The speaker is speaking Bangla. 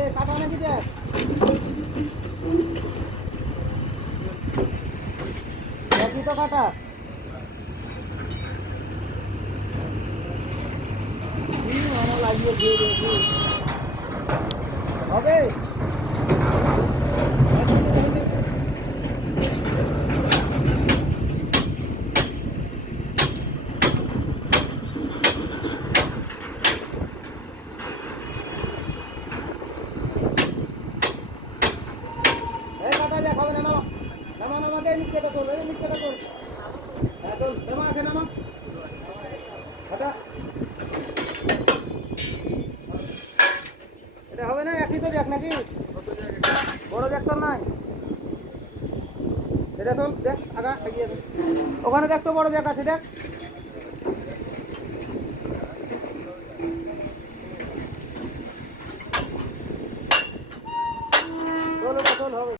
দে কাটা নাকি দে দেখি তো কাটা আমার লাগিয়ে দিয়ে দিয়েছি হবে কাটা যাক হবে না নামা নামা নামা দে নিচেটা তোল নিচেটা তোল হ্যাঁ তোল নামা আগে নামা কাটা এটা হবে না একই তো যাক নাকি বড় জ্যাক তো নাই এটা তোল দেখ আগা এগিয়ে ওখানে দেখ তো বড় জ্যাক আছে দেখ তোল হবে